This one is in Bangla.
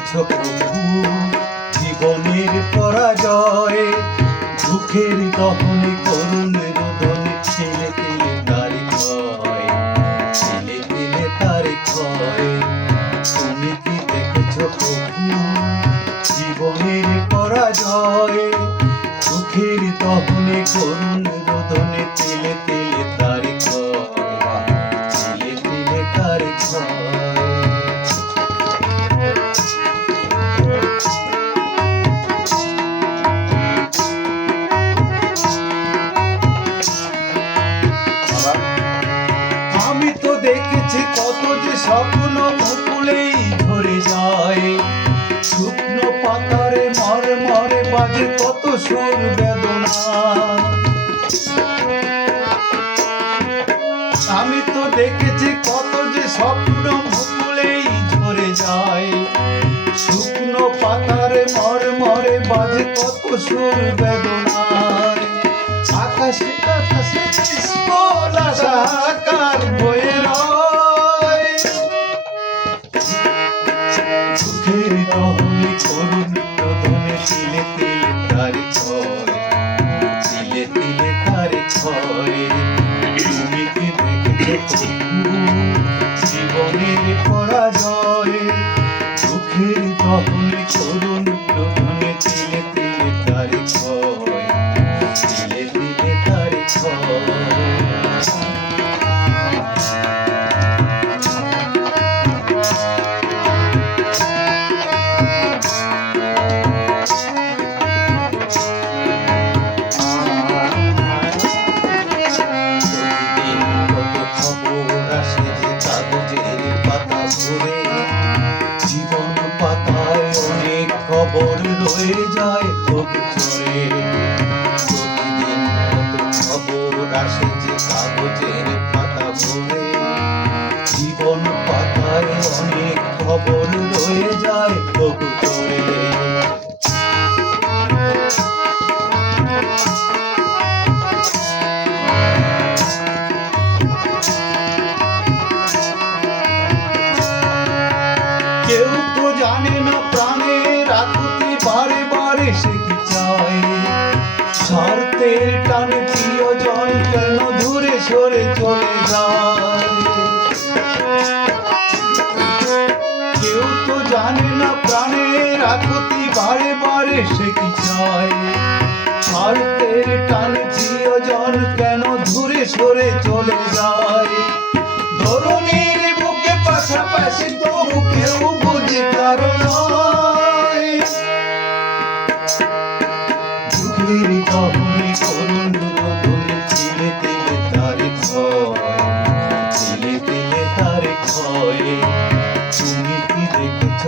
দেখেছ প্রভু জীবনের পরাজয়, দুঃখের দহনে করুণ রোদনে ছেলে পেলে তার ক্ষয়, ছেলে পেলে তার ক্ষয়। তুমি কি দেখেছ প্রভু জীবনের পরাজয়, দুঃখের দহনে করুণ রোদনে ছেলে পেলে তার ক্ষয়, ছেলে পেলে তার ক্ষয়। আমি তো দেখেছি কত যে স্বপ্ন মুকুলেই ঝরে যায়, শুকনো পাতারে মরে মরে বাজে কত সুর বেদনা। আমি তো দেখেছি কত যে স্বপ্ন মুকুলেই ঝরে যায়, শুকনো পাতারে মরে মরে বাজে কত সুর বেদনায়। আকাশে আকাশে স্কুল আশাকার বয়ে রয়, দুঃখের দহনে করুণ রোদনে তিলে তিলে তার ক্ষয়, তিলে তিলে তার ক্ষয়। তুমি কি দেখেছ জীবনের পরাজয়, দুঃখের দহনে করুণ রোদনে তিলে তিলে তার ক্ষয়, তিলে তিলে তার ক্ষয়। জীবন পাতায় অনেক খবর রয়ে যায় অক্ষরে, প্রতিদিন কত খবর আসে যে কাগজের পাতা ভরে। জীবন পাতায় অনেক খবর রয়ে যায় অক্ষরে। কেউ তো জানে না প্রাণের আকুতি বারে বারে সে কি চায়, স্বার্থের টানে প্রিয়জন কেন দূরে সরে চলে যায়। কেউ তো জানে না প্রাণের আকুতি বারে বারে সে কি চায়, স্বার্থের টানে প্রিয়জন কেন দূরে সরে চলে যায়। ধরণীর বুকে পাশাপাশি তবু কেউ বুঝে কারণ দুঃখের দহনে করুণ রোদনে তিলে তিলে তার ক্ষয়, তিলে তিলে তার ক্ষয়। তুমি কি দেখেছ